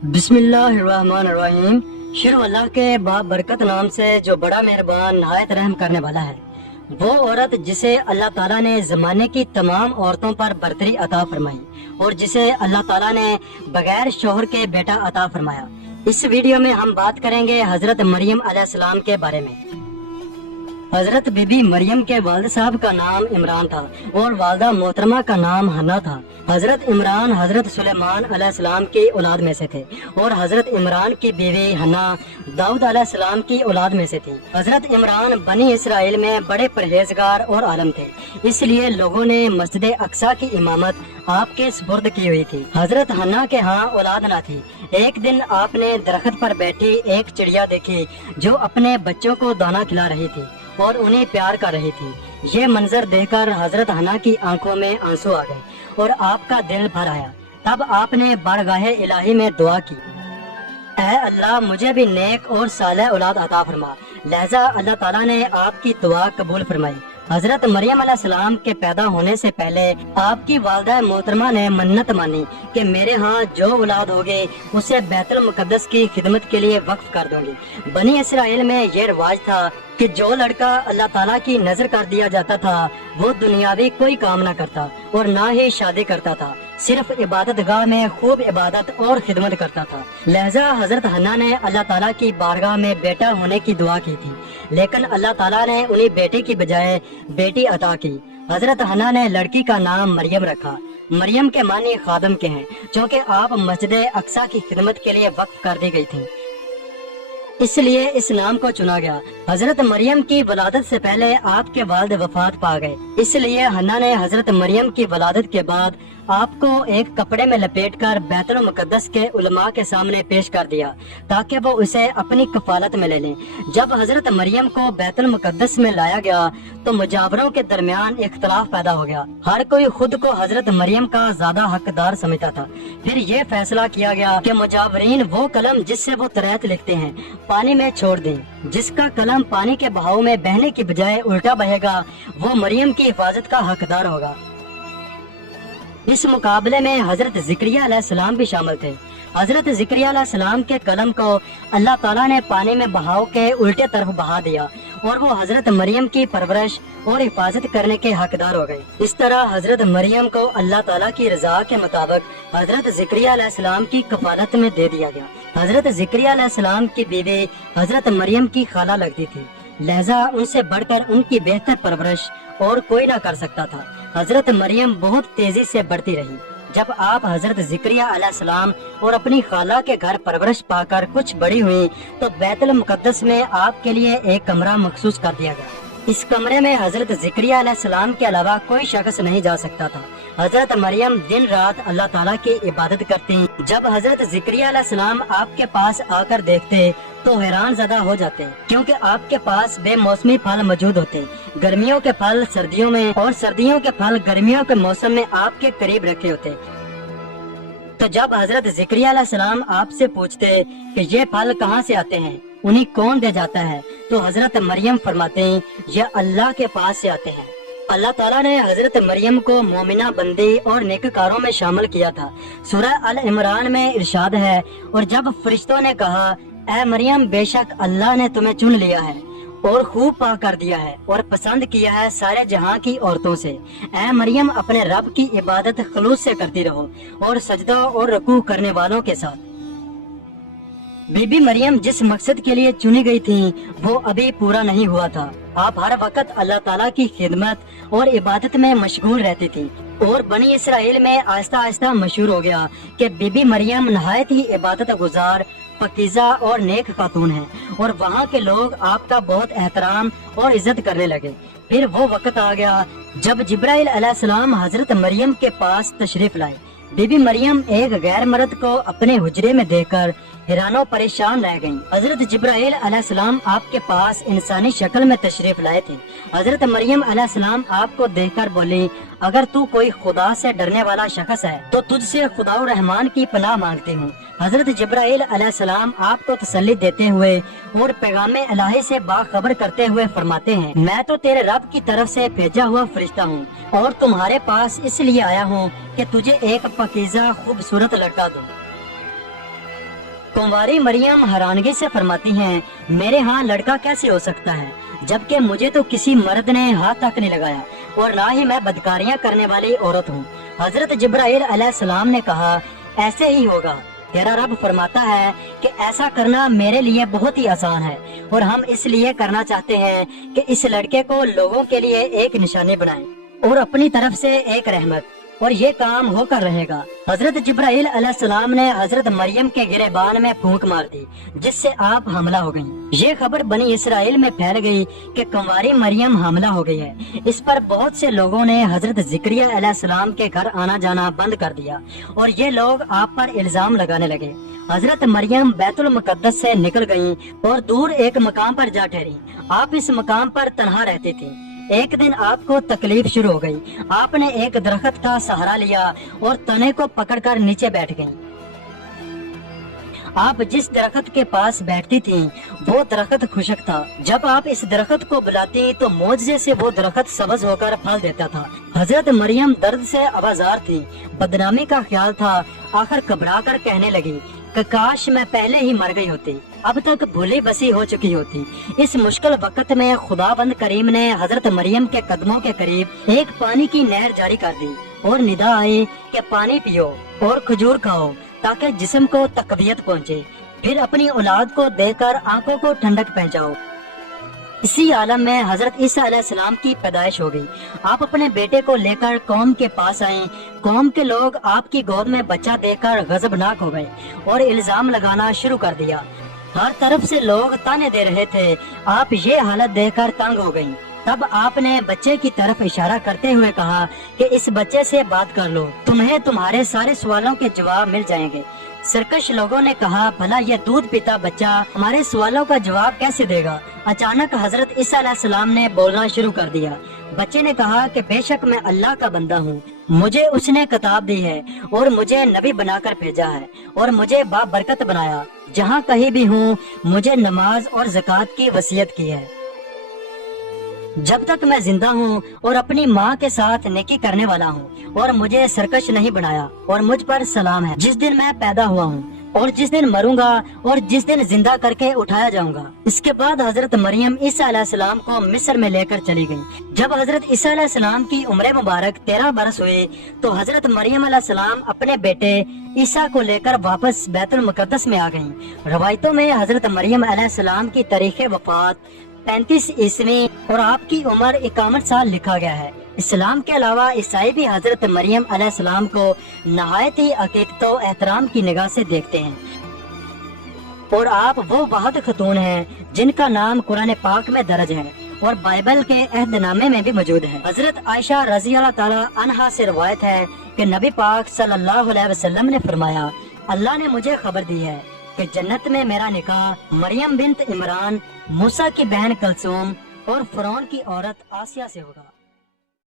बिस्मिल्लाहिर्रहमानिर्रहीम। शुरू अल्लाह के बाबरकत नाम से जो बड़ा मेहरबान नहायत रहम करने वाला है। वो औरत जिसे अल्लाह ताला ने ज़माने की तमाम औरतों पर बरतरी अता फरमाई और जिसे अल्लाह ताला ने बगैर शोहर के बेटा अता फरमाया। इस वीडियो में हम बात करेंगे हजरत मरियम अलैहिस्सलाम के बारे में। हजरत बीबी मरियम के वालिद साहब का नाम इमरान था और वालदा मोहतरमा का नाम हन्ना था। हजरत इमरान हजरत सुलेमान अलैहिस्सलाम की औलाद में से थे और हजरत इमरान की बीवी हन्ना दाऊद अलैहिस्सलाम की औलाद में से थी। हजरत इमरान बनी इसराइल में बड़े परहेजगार और आलम थे, इसलिए लोगों ने मस्जिद अक्सा की इमामत आपके सुपुर्द की हुई थी। हजरत हन्ना के यहाँ औलाद न थी। एक दिन आपने दरख्त पर बैठी एक चिड़िया देखी जो अपने बच्चों को दाना खिला रही थी और उन्हें प्यार कर रही थी। ये मंजर देखकर हजरत हन्ना की आंखों में आंसू आ गए और आपका दिल भर आया। तब आपने बारगाहे इलाही में दुआ की, ऐ अल्लाह मुझे भी नेक और सालेह औलाद अता फरमा। लिहाजा अल्लाह ताला ने आपकी दुआ कबूल फरमाई। हजरत मरियम अलैहिस्सलाम के पैदा होने से पहले आपकी वालिदा मोहतरमा ने मन्नत मानी कि मेरे यहाँ जो औलाद होगी उसे बैतुल मुकद्दस की खिदमत के लिए वक्फ कर दूंगी। बनी इसराइल में ये रिवाज था कि जो लड़का अल्लाह ताला की नजर कर दिया जाता था वो दुनियावी कोई काम ना करता और ना ही शादी करता था, सिर्फ इबादत गाह में खूब इबादत और खिदमत करता था। लिहाजा हजरत हन्ना ने अल्लाह ताला की बारगाह में बेटा होने की दुआ की थी, लेकिन अल्लाह ताला ने उन्हें बेटे की बजाय बेटी अता की। हजरत हन्ना ने लड़की का नाम मरियम रखा। मरियम के मानी खादम के हैं, क्योंकि आप मस्जिद अक्सा की खिदमत के लिए वक्फ कर दी गई थी, इसलिए इस नाम को चुना गया। हजरत मरियम की वलादत से पहले आपके वालिद वफात पा गए, इसलिए हन्ना ने हजरत मरियम की वलादत के बाद आपको एक कपड़े में लपेटकर बैतुल मुकद्दस के उलमा के सामने पेश कर दिया ताकि वो उसे अपनी कफालत में ले लें। जब हजरत मरियम को बैतुल मुकद्दस में लाया गया तो मुजावरों के दरमियान इख्तलाफ पैदा हो गया। हर कोई खुद को हजरत मरियम का ज्यादा हकदार समझता था। फिर ये फैसला किया गया कि मुजावरीन वो कलम जिससे वो तरात लिखते हैं पानी में छोड़ दें। जिसका कलम पानी के बहाव में बहने की बजाय उल्टा बहेगा वो मरियम की हिफाजत का हकदार होगा। इस मुकाबले में हजरत ज़िक्रिया अलैहिस्सलाम भी शामिल थे। हजरत ज़िक्रिया अलैहिस्सलाम के कलम को अल्लाह ताला ने पानी में बहाव के उल्टे तरफ बहा दिया और वो हजरत मरियम की परवरिश और हिफाजत करने के हकदार हो गए। इस तरह हजरत मरियम को अल्लाह ताला की रजा के मुताबिक हजरत ज़िक्रिया अलैहिस्सलाम की कफालत में दे दिया गया। हजरत ज़िक्रिया अलैहिस्सलाम की बीवी हजरत मरियम की खाला लगती थी, लिहाजा उनसे बढ़कर उनकी बेहतर परवरिश और कोई ना कर सकता था। हजरत मरियम बहुत तेजी से बढ़ती रही। जब आप हजरत ज़िक्रिया अलैहिस्सलाम और अपनी खाला के घर परवरिश पाकर कुछ बड़ी हुई तो बैतुल मुकद्दस में आपके लिए एक कमरा मखसूस कर दिया गया। इस कमरे में हजरत ज़िक्रिया अलैहिस्सलाम के अलावा कोई शख्स नहीं जा सकता था। हजरत मरियम दिन रात अल्लाह ताला की इबादत करती। जब हजरत ज़िक्रिया अलैहिस्सलाम आपके पास आकर देखते तो हैरान ज़दा हो जाते, क्योंकि आपके पास बेमौसमी फल मौजूद होते। गर्मियों के फल सर्दियों में और सर्दियों के फल गर्मियों के मौसम में आपके करीब रखे होते। तो जब हजरत ज़िक्रिया अलैहिस्सलाम आपसे पूछते कि ये फल कहाँ से आते हैं, उन्हें कौन दे जाता है, तो हजरत मरियम फरमाते हैं ये अल्लाह के पास से आते हैं। अल्लाह ताला ने हजरत मरियम को मोमिना बंदी और नेककारों में शामिल किया था। सूरह अल इमरान में इरशाद है, और जब फरिश्तों ने कहा ऐ मरियम बेशक अल्लाह ने तुम्हें चुन लिया है और खूब पाक कर दिया है और पसंद किया है सारे जहां की औरतों से। ऐ मरियम अपने रब की इबादत खुलूस से करती रहो और सजदा और रुकू करने वालों के साथ। बीबी मरियम जिस मकसद के लिए चुनी गई थी वो अभी पूरा नहीं हुआ था। आप हर वक्त अल्लाह ताला की खिदमत और इबादत में मशगूल रहती थी और बनी इसराइल में आहिस्ता आहिस्ता मशहूर हो गया कि बीबी मरियम नहायत ही इबादत गुजार, पकीज़ा और नेक खातून है और वहाँ के लोग आपका बहुत एहतराम और इज्जत करने लगे। फिर वो वक्त आ गया जब जिब्राइल अलैहिस्सलाम हजरत मरियम के पास तशरीफ लाए। बीबी मरियम एक गैर मर्द को अपने हुजरे में देखकर हैरानो परेशान रह गईं। हजरत जिब्राइल अलैहिस्सलाम आपके पास इंसानी शक्ल में तशरीफ लाए थे। हजरत मरियम अलैहिस्सलाम आपको देखकर बोली, अगर तू कोई खुदा से डरने वाला शख्स है तो तुझसे खुदा रहमान की पनाह मांगती हूँ। हजरत जिब्राइल अलैहिस्सलाम आपको तसल्ली देते हुए और पैगामे इलाही से बाखबर करते हुए फरमाते हैं, मैं तो तेरे रब की तरफ से भेजा हुआ फरिश्ता हूँ और तुम्हारे पास इसलिए आया हूँ कि तुझे एक पकीज़ा खूबसूरत लड़का दूं। कुंवारी मरियम हैरानगी से फरमाती हैं, मेरे यहाँ लड़का कैसे हो सकता है, जबकि मुझे तो किसी मर्द ने हाथ तक नहीं लगाया और ना ही मैं बदकारियाँ करने वाली औरत हूँ। हजरत जिब्राइल अलैहिस्सलाम ने कहा, ऐसे ही होगा। तेरा रब फरमाता है कि ऐसा करना मेरे लिए बहुत ही आसान है और हम इसलिए करना चाहते हैं कि इस लड़के को लोगों के लिए एक निशानी बनाएं और अपनी तरफ से एक रहमत, और ये काम होकर रहेगा। हजरत जिब्राइल अलैहिस्सलाम ने हजरत मरियम के गिरेबान में फूंक मार दी, जिससे आप हमला हो गयी। ये खबर बनी इसराइल में फैल गई कि कुंवारी मरियम हमला हो गई है। इस पर बहुत से लोगों ने हजरत ज़िक्रिया अलैहिस्सलाम के घर आना जाना बंद कर दिया और ये लोग आप पर इल्जाम लगाने लगे। हजरत मरियम बैतुल मुकद्दस से निकल गयी और दूर एक मकाम पर जा ठहरी। आप इस मकाम पर तन्हा रहती थी। एक दिन आपको तकलीफ शुरू हो गई। आपने एक दरख्त का सहारा लिया और तने को पकड़कर नीचे बैठ गईं। आप जिस दरख्त के पास बैठती थीं, वो दरख्त खुशक था। जब आप इस दरख्त को बुलाती तो मोज़े से वो दरख्त सब्ज होकर फल देता था। हजरत मरियम दर्द से आवाज़ार थी, बदनामी का ख्याल था। आखिर घबरा कर कहने लगी कि काश मैं पहले ही मर गई होती, अब तक भूली बसी हो चुकी होती। इस मुश्किल वक्त में खुदाबंद करीम ने हजरत मरियम के कदमों के करीब एक पानी की नहर जारी कर दी और निदा आई कि पानी पियो और खजूर खाओ ताकि जिस्म को तकवियत पहुँचे, फिर अपनी औलाद को देकर आंखों को ठंडक पहुँचाओ। इसी आलम में हजरत ईसा अलैहिस्सलाम की पैदाइश हो गई। आप अपने बेटे को लेकर कौम के पास आए। कौम के लोग आपकी गोद में बच्चा देखकर गजबनाक हो गए और इल्जाम लगाना शुरू कर दिया। हर तरफ से लोग ताने दे रहे थे। आप ये हालत देखकर तंग हो गयी। तब आपने बच्चे की तरफ इशारा करते हुए कहा कि इस बच्चे से बात कर लो, तुम्हें तुम्हारे सारे सवालों के जवाब मिल जाएंगे। सरकश लोगों ने कहा, भला ये दूध पीता बच्चा हमारे सवालों का जवाब कैसे देगा। अचानक हजरत ईसा अलैहिस्सलाम ने बोलना शुरू कर दिया। बच्चे ने कहा कि बेशक मैं अल्लाह का बंदा हूँ, मुझे उसने किताब दी है और मुझे नबी बनाकर भेजा है और मुझे बाबरकत बनाया। जहाँ कहीं भी हूँ मुझे नमाज और ज़कात की वसीयत की है। जब तक मैं जिंदा हूँ और अपनी माँ के साथ नेकी करने वाला हूँ और मुझे सरकश नहीं बनाया और मुझ पर सलाम है। जिस दिन मैं पैदा हुआ हूँ और जिस दिन मरूंगा और जिस दिन जिंदा करके उठाया जाऊंगा। इसके बाद हजरत मरियम ईसा अलैहिस्सलाम को मिस्र में लेकर चली गयी। जब हजरत ईसा अलैहिस्सलाम की उम्र मुबारक 13 बरस हुए तो हजरत मरियम अलैहिस्सलाम अपने बेटे ईसा को लेकर वापस बैतुल मुकद्दस में आ गयी। रवायतों में हजरत मरियम अलैहिस्सलाम की तारीख वफात 35 ईस्वी और आपकी उम्र 51 साल लिखा गया है। इस्लाम के अलावा ईसाई भी हजरत मरियम अलैहिस्सलाम को नहायत ही अकीदत और एहतराम की निगाह से देखते हैं और आप वो वाहद खतून हैं जिनका नाम कुरान पाक में दर्ज है और बाइबल के अहदनामे में भी मौजूद है। हजरत आयशा रज़ी अल्लाह ताला अन्हा से रवायत है कि नबी पाक सल्लल्लाहु अलैहि वसल्लम ने फरमाया, अल्लाह ने मुझे खबर दी है कि जन्नत में मेरा निकाह मरियम बिन्त इमरान, मूसा की बहन कलसूम और फिरौन की औरत आसिया से होगा।